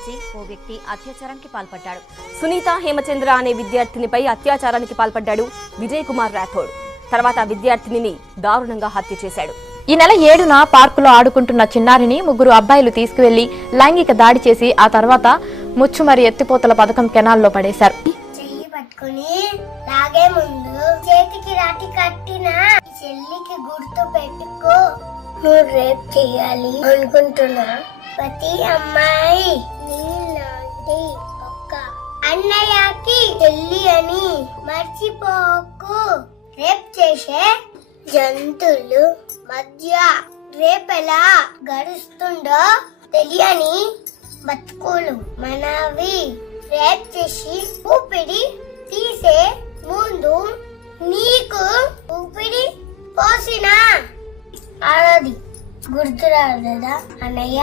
నుంచి ఓ వ్యక్తి అత్యాచారానికి పాల్పడ్డాడు. సునీత హేమచంద్ర అనే విద్యార్థినిపై అత్యాచారానికి పాల్పడ్డాడు విజయ్ కుమార్ రాథోడ్. తర్వాత విద్యార్థినిని దారుణంగా హత్య చేశాడు. ఈ నెల 7న పార్కులో ఆడుకుంటున్న చిన్నారిని ముగ్గురు అబ్బాయిలు తీసుకువెళ్లి లైంగిక దాడి చేసి ఆ తర్వాత ముచ్చుమరి ఎత్తిపోతల పథకం కెనాల్లో పడేశారు. చెయ్యి పట్టుకుని లాగే ముందు చేతికి రాటి కట్టిన చెల్లికి గుర్తు పెట్టుకో, నువ్వు రేప్ చెయ్యాలి అనుకుంటున్నా ప్రతి అమ్మాయి నీలాంటి ఒక్క అన్నయ్యకి చెల్లి అని మర్చిపోకు. రేప్ చేసే జంతువులు మధ్య రేప్ ఎలా గడుస్తుందో తెలియని బతుకులు మనవి. రేప్ చేసి ఊపిరి తీసే ముందు నీకు ఊపిరి పోసిన ఆడది గుర్తురాలేదా అన్నయ్య?